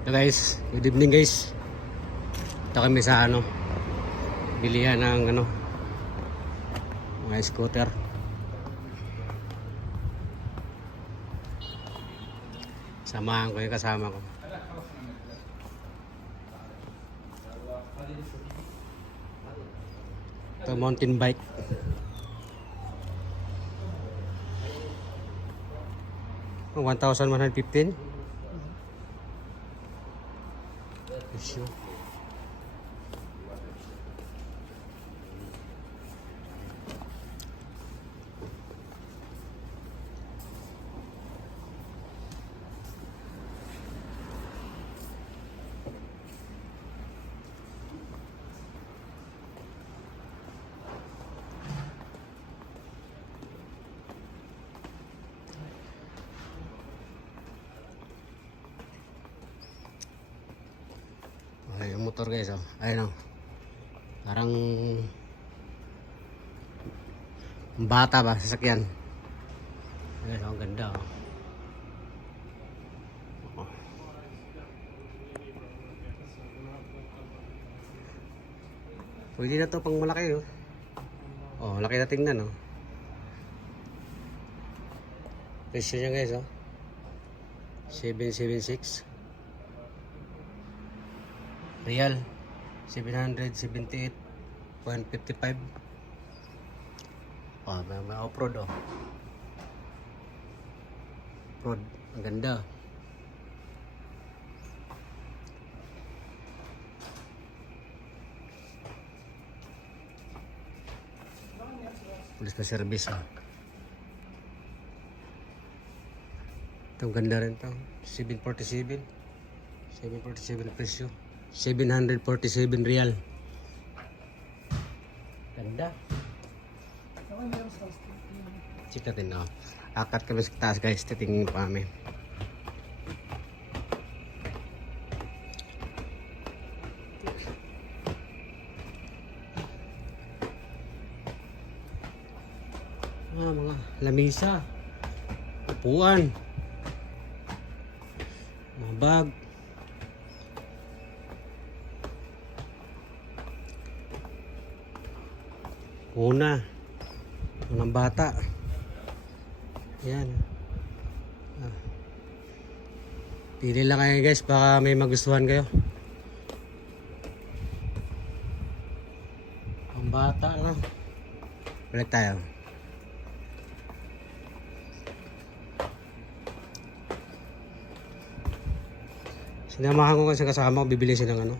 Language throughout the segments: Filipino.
So guys, good evening guys. Ito kami sa bilihan ng mga scooter. Samahan ko yung kasama ko. Ito mountain bike. Oh, 1,115. Issue. Ay, yung motor guys, oh. Ayun, oh. Parang bata ba sasakyan. Ayun, oh, ganda, oh. Oh. Pwede na to pang malaki, oh. Oh, laki na tingnan, oh. Presyo niya guys, oh. 776 Real 778.55. Oh, may off-road, oh. Road, ang ganda. Pulis na service, oh. Ito, ang ganda rin to. 747 presyo. 747 real. Ganda. Check natin, oh. Akat kami sa taas guys, titingin pa kami. Mga lamisa, upuan, mga bag. Unang bata. Yan. Pili lang kayo guys, baka may magustuhan kayo. Ang bata lang. Balik tayo. Sinamahan ko kasi kasama ko, bibili siya ng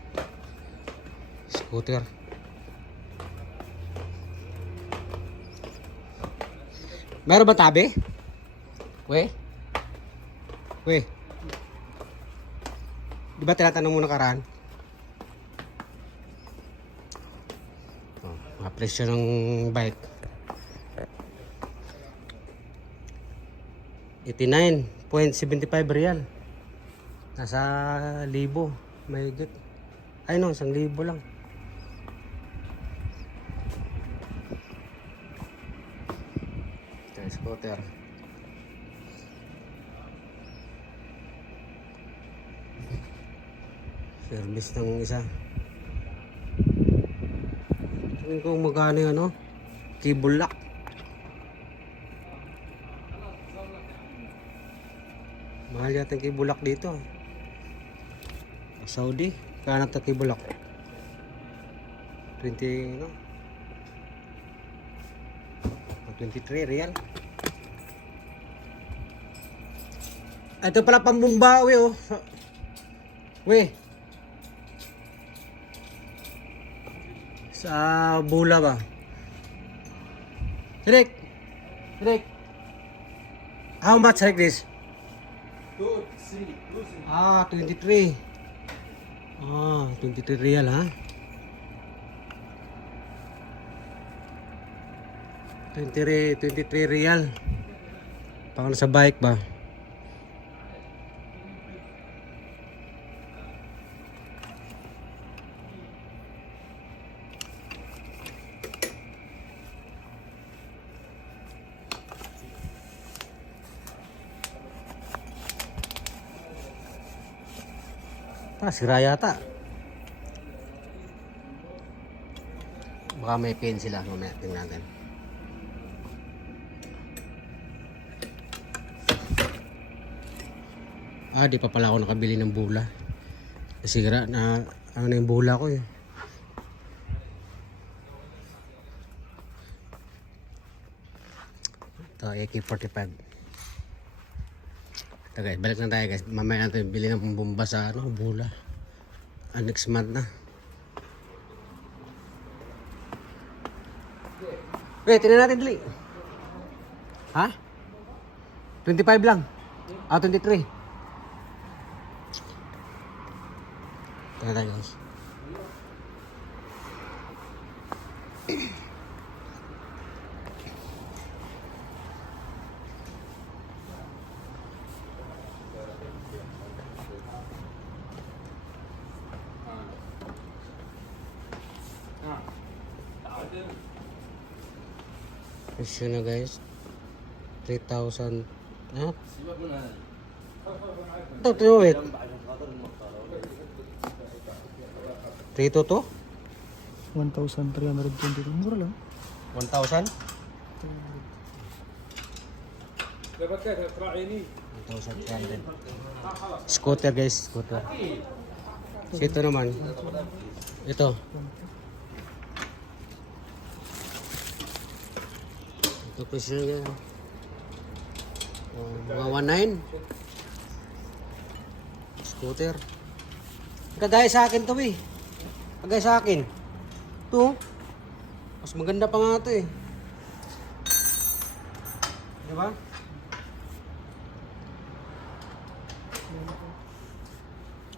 scooter. Meron ba tabi? We? Di ba tinatanong mo nakaraan? Oh, mga presyo ng bike. 89.75 real. Nasa 1,000. May higit. Ay no, 1,000 lang. Scooter. Service ng isa. Tingin ko magkano yung cable lock. Mahal yata yung cable lock dito. Saudi, kaya natin cable lock. 23 real. Ito pala pambumbawi, oh. We. Sa bula ba? Rick. How much like this? 23. 23 real, ha? 23 real. Pang sa bike ba? Sira yata. Baka may pin sila. Mamaya tingnan natin. Di pa pala ako nakabili ng bula. Sira na ano na yung bula ko eh. Ito, AK-45. Ito guys, balik na tayo guys. Mamaya natin bili ng bomba sa ano, bula. Next month na. Tingnan natin dali. Ha? 25 lang. 23. Tingnan tayo guys. Presyo na guys. 3,000. Ha? Ito, wait. 3 to? 1,320. Mura lang. 1,000? 1,300. Scooter guys, scooter. So, ito naman. Ito. Ito presyo na. Mga 1,900. Scooter. Kagaya sa akin to eh. Kagaya sa akin. Ito. Mas maganda pa nga ito eh. Diba?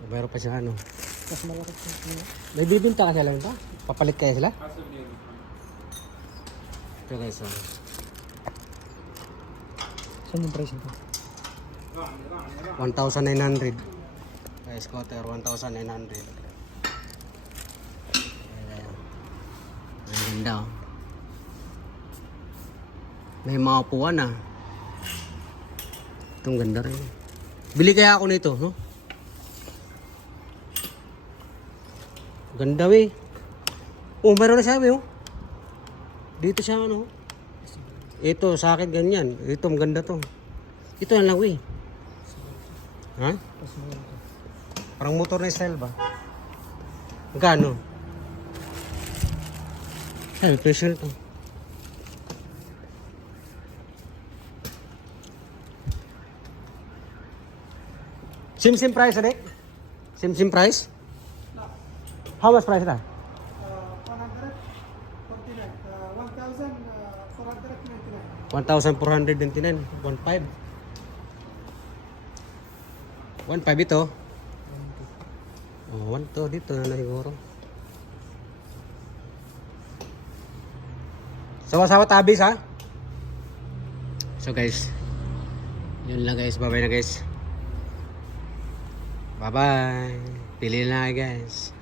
Meron pa siya ano. Mas malaki pa. May bibinta ka sila ba? Papalit kaya sila? Ito guys. Saan yung price nito? 1,900. Guys, scooter 1,900. Ang ganda oh. May mga upuan ah. Itong ganda rin. Bili kaya ako nito, no? Ganda eh. Oh, meron na siya eh. Oh. Dito siya ano. Ito sa akin ganyan. Ito ang ganda to. Ito na lang eh. Ha? Mas malaki. Parang motor na style ba? Magkano? Ay, presyo nito. Sim price, adik? Sim price? How much price na? 1,499. 1,500. 1,500 ito. Oh, 1 to dito na siguro. Sawa-sawa tabis ha. So guys, yun lang guys. Bye bye na guys. Bye bye. Pili na guys.